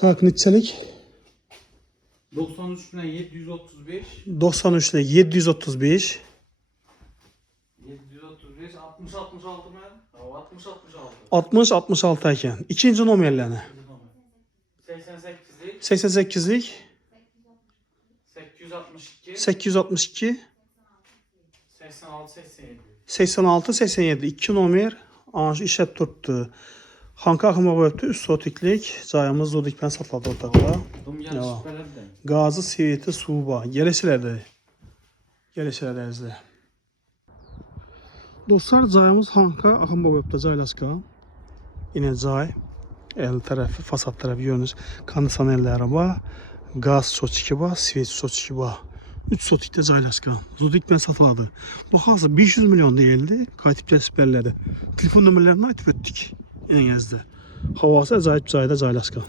Tak neçəlik? 93.735 93 ile 735 735 60 66 mı? 60 66 60 66 ekan. İkinci nomerlerini. 88'lik 88'lik 862 862 86 87 86 87 2 nomer anj işe tuttu. Xanka Axımov öptü. Üst sotiklik. Cayımız Zodik'ten satıldı ortakla. Dum Ya. yarış şüphelerden. Gazi Sveti Suba. Gelişilərdə. Gelişilərdə izlə. Dostlar, cayımız Xanka Axımov öptü caylaska. Yine cay. El tərəfi, fasad tərəfi görünüz. Kondisionerləri var. Gaz soçiki var. Sveti soçiki var. 3 sotikdə caylaska. Zodik'ten satıldı. Bu hazır 500 milyon değildi. Qayıtıb gəlib bəllədi. Telefon nömrələrini aytıb ötdük. En yazdı. Havası acayip cayda caylaska.